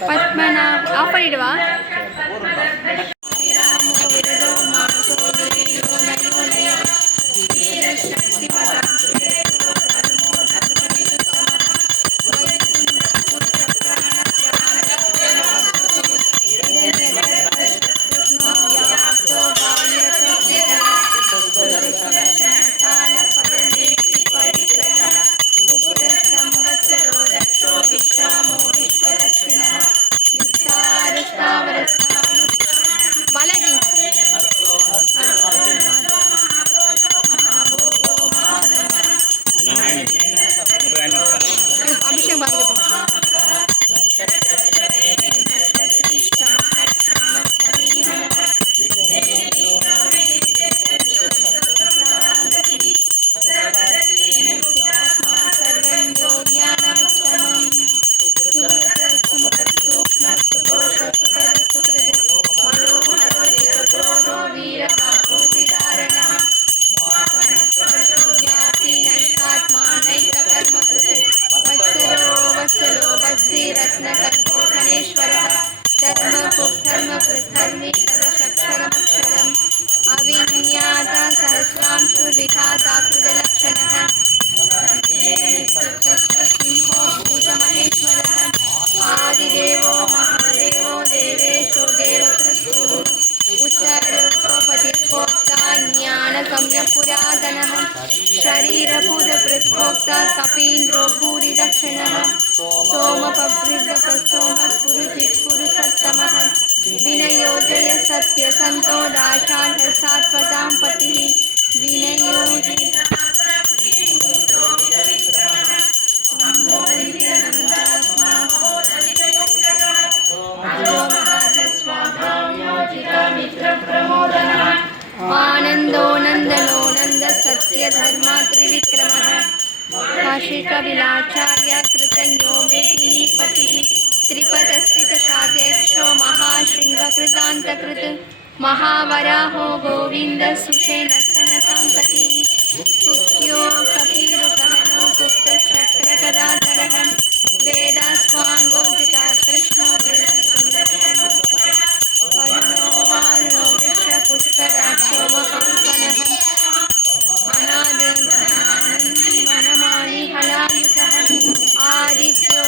பத்மநாப் of பண்ணிடுவா. भोक्ता कपीन्द्रो भूरि दक्षिणः सोमपवृद्धः सोमपुरुजित्पुरुषोत्तमः विनयो जय सत्यसन्तो दाशाढ्य सात्वतां पतिः विनयो आनंदो नंदनो नंद सत्य धर्मा त्रिविक्रमः काशिकविलाचार्य कृतज्ञो मेदिनीपतिः त्रिपदस्थितशादेक्षो महाशृङ्गकृतान्तकृत् महावराहो गोविन्द सुषेणस्तनसाङ्कतिः कुक्यो कपीरुकहनो गुप्तचक्रगदाधरः वेदास्वाङ्गोजिता कृष्णो वरुणो वारुणो वृषपुष्कराक्षो महात्मनः अनादि मनमानि हलायुधः आदित्यो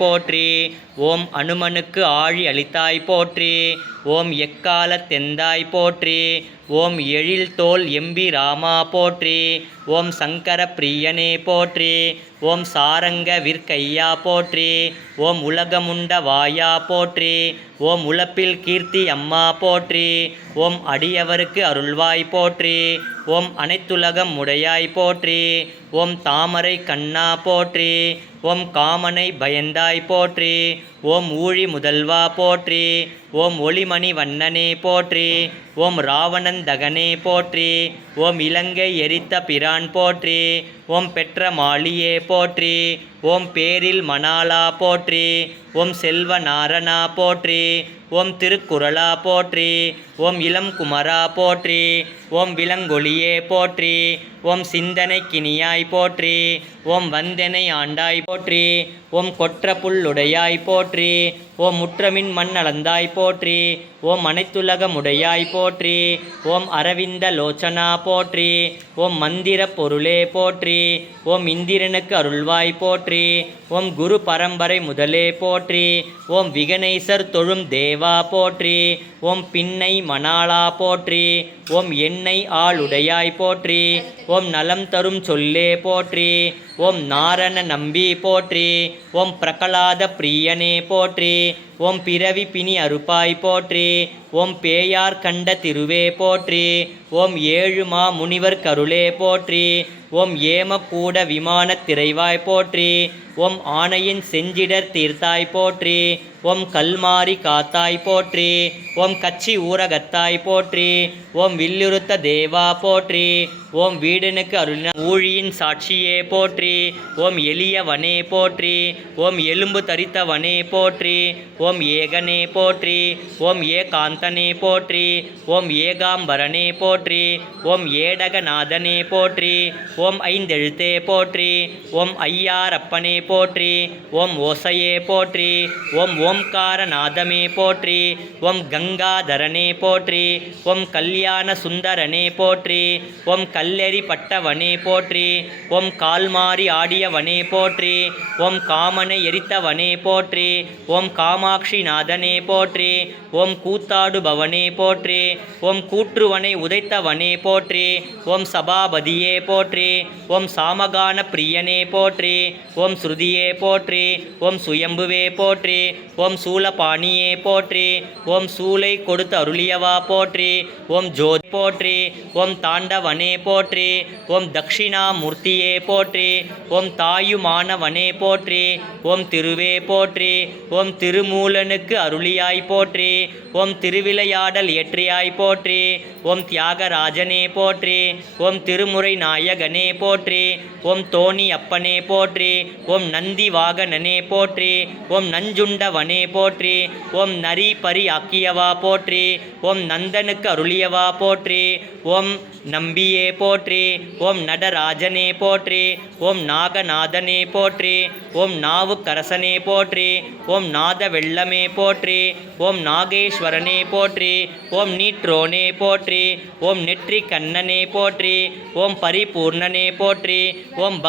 போற்றி. ஓம் அனுமனுக்கு ஆழி அளித்தாய் போற்றி. ஓம் எக்கால தெந்தாய் போற்றி. ஓம் எழில் தோல் எம்பி ராமா போற்றி. ஓம் சங்கர பிரியனே போற்றி. ஓம் சாரங்க விற்கையா போற்றி. ஓம் உலகமுண்ட வாயா போற்றி. ஓம் உலப்பில் கீர்த்தி அம்மா போற்றி. ஓம் அடியவருக்கு அருள்வாய் போற்றி. ஓம் அனைத்துலகம் உடையாய் போற்றி. ஓம் தாமரை கண்ணா போற்றி. ஓம் காமனை பயந்தாய் போற்றி. ஓம் ஊழி முதல்வா போற்றி. ஓம் ஒளிமணி வண்ணனே போற்றி. ஓம் ராவணன் தகனே போற்றி. ஓம் இலங்கை எரித்த பிரான் போற்றி. ஓம் பெற்ற மாளியே போற்றி. ஓம் பேரில் மணாலா போற்றி. ஓம் செல்வ நாரணா போற்றி. ஓம் திருக்குறளா போற்றி. ஓம் இளம் குமரா போற்றி. ஓம் விலங்கொலியே போற்றி. ஓம் சிந்தனை கினியாய் போற்றி. ஓம் வந்தனை ஆண்டாய் போற்றி. ஓம் கொற்ற புல்லுடையாய் போற்றி. ஓம் முற்றமின் மண் அளந்தாய் போற்றி. ஓம் அனைத்துலகமுடையாய் போற்றி. ஓம் அரவிந்த லோச்சனா போற்றி. ஓம் மந்திர பொருளே போற்றி. ஓம் இந்திரனுக்கு அருள்வாய் போற்றி. ஓம் குரு பரம்பரை முதலே போற்றி. ஓம் விகனேசர் தொழும் தேவா போற்றி. ஓம் பின்னை மணாளா போற்றி. ஓம் எண்ணெய் ஆளுடையாய் போற்றி. ஓம் நலம் தரும் சொல்லே போற்றி. ஓம் நாரண நம்பி போற்றி. ஓம் பிரகலாத பிரியனே போற்றி. ஓம் பிறவி பிணி அறுப்பாய் போற்றி. ஓம் பேயார் கண்ட திருவே போற்றி. ஓம் ஏழு மா முனிவர் கருளே போற்றி. ஓம் ஏமக்கூட விமானத் திரைவாய் போற்றி. ஓம் ஆணையின் செஞ்சிடர் தீர்த்தாய் போற்றி. ஓம் கல்மாரி காத்தாய் போற்றி. ஓம் கச்சி ஊரகத்தாய் போற்றி. ஓம் வில்லுறுத்த தேவா போற்றி. ஓம் வீடனுக்கு அருளின ஊழியின் சாட்சியே போற்றி. ஓம் எளியவனே போற்றி. ஓம் எலும்பு தரித்தவனே போற்றி. ஓம் ஏகனே போற்றி. ஓம் ஏகாந்தனே போற்றி. ஓம் ஏகாம்பரனே போற்றி. ஓம் ஏடகநாதனே போற்றி. ஓம் ஐந்தெழுத்தே போற்றி. ஓம் ஐயாரப்பனே போற்றி. ஓம் ஓசையே போற்றி. ஓம் ஓம்காரநாதமே போற்றி. ஓம் கங்காதரனே போற்றி. ஓம் கல்யாண சுந்தரனே போற்றி. ஓம் கல்லெறி பட்டவனே போற்றி. ஓம் கால்மாறி ஆடியவனே போற்றி. ஓம் காமனை எரித்தவனே போற்றி. ஓம் காமாட்சி காமாட்சி நாதனே போற்றி. ஓம் கூத்தாடுபவனே போற்றி. ஓம் கூற்றுவனை உதைத்தவனே போற்றி. ஓம் சபாபதியே போற்றி. ஓம் சாமகான பிரியனே போற்றி. ஓம் ஸ்ருதியே போற்றி. ஓம் சுயம்புவே போற்றி. ஓம் சூலபாணியே போற்றி. ஓம் சூலை கொடுத்து அருளியவா போற்றி. ஓம் ஜோதி போற்றி. ஓம் தாண்டவனே போற்றி. ஓம் தட்சிணாமூர்த்தியே போற்றி. ஓம் தாயுமானவனே போற்றி. ஓம் திருவே போற்றி. ஓம் திருமூலனுக்கு அருளியாய் போற்றி. ஓம் திருவிளையாடல் இயற்றியாய் போற்றி. ஓம் தியாகராஜனே போற்றி. ஓம் திருமுறை நாயகனே போற்றி. ஓம் தோணி அப்பனே போற்றி. ஓம் நந்தி வாகனனே போற்றி. ஓம் நஞ்சுண்டவனே போற்றி. ஓம் நரி பரி ஆக்கியவா போற்றி. ஓம் நந்தனுக்கு அருளியவா போற்றி. ஓம் நம்பியே போற்றி. ஓம் நடராஜனே போற்றி. ஓம் நாகநாதனே போற்றி. ஓம் நாவுக்கரசனே போற்றி. ஓம் நாத வெள்ளமே போற்றி. ஓம் நாகேஸ்வரனே போற்றி. ஓம் நீற்றோனே போற்றி. ஓம் நெற்றி கண்ணனே போற்றி. ஓம் பரிபூர்ணனே போற்றி. ஓம்